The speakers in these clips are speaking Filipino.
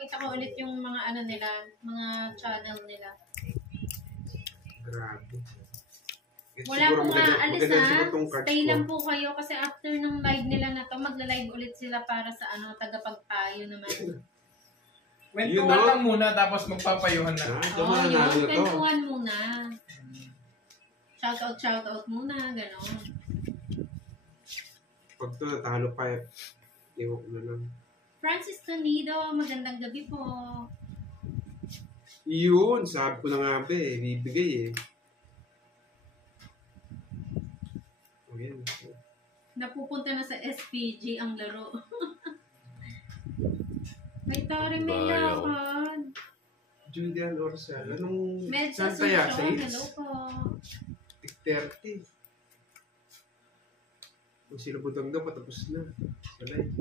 ipapakita ko ulit yung mga ano nila, mga channel nila. Grabe. Wala pong aalis ha. Stay lang po kayo kasi after ng live nila na to, magla-live ulit sila para sa ano, tagapagpayo naman. Kwentuhan lang muna tapos magpapayuhan na. Oo, yung kwentuhan muna. Shoutout muna, gano'n. Pag ito natalo pa, iwan ko na lang. Francis Tonido, magandang gabi po. Yun, sabi ko na nga ba eh, bibigay eh. Ayan. Napupunta na sa SPG ang laro. May Tori Mayakon. Julian Orsal, anong Medyo saan kaya sa hello hits? po. 30. Kung sila butang daw, patapos na. Sa live.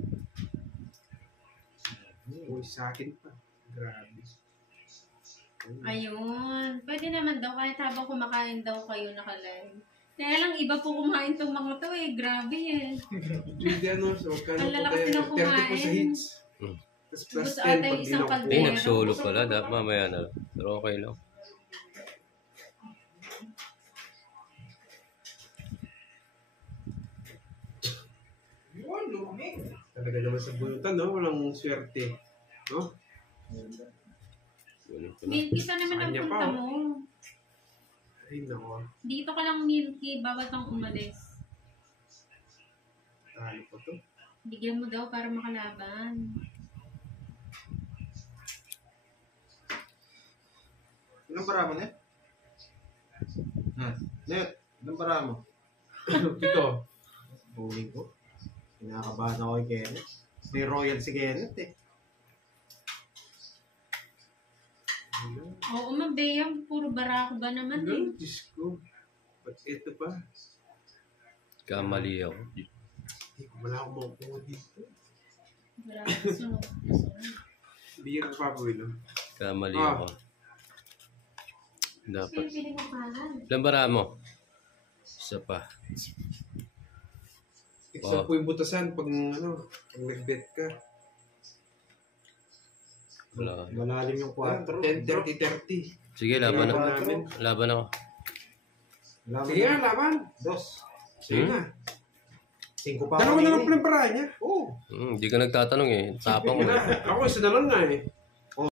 Uy, sa akin pa. Grabe. Ayun. Pwede naman daw kahit habang kumakain daw kayo nakalive. Kaya lang iba po kumain tong mga to eh. Grabe eh. Julian Orsal, kano Ang lalakas din ang 30 po sa kumain. hits. Tapos plus Gusto 10 ata pag yung isang ginawa. kaldero. Nag-solo pala. Mamaya na. Pero okay lang. Yun, lumamig. Talaga naman sa bunutan, no? Walang swerte. No? Milky pa naman ang Saan niya punta pa, mo. Ay, nako. Dito ka lang Milky. Bawal kang umalis. Talo pa to. Bigyan mo daw para makalaban. Ilang bara mo, Net? Net, ilang bara mo? Ito. Buling ko. Kinakabahan ako kay Kenneth. May royal si Kenneth eh. Oo, mabeyang. Puro barako ba naman eh. Diyos ko. Ba't ito pa? Kamali ako. Wala akong makukuha dito. Barako, sunod. Bigyan ko pa po ito. Kamali ako. Dapat. Pili mo kanan. Ilan bara mo? Isa pa. Tiksan po yung butasan pag ano, pag nag-bet ka. Wala. Malalim yung 4. 10, 30, 30. Sige, laban na. namin. Laban ako. Sige nga, laban. Dos. Sige na. 5 pa. Dalawa na lang pala yung paraan niya. Oo. Hindi ka nagtatanong eh. Tapang mo. Ako isa na lang nga eh.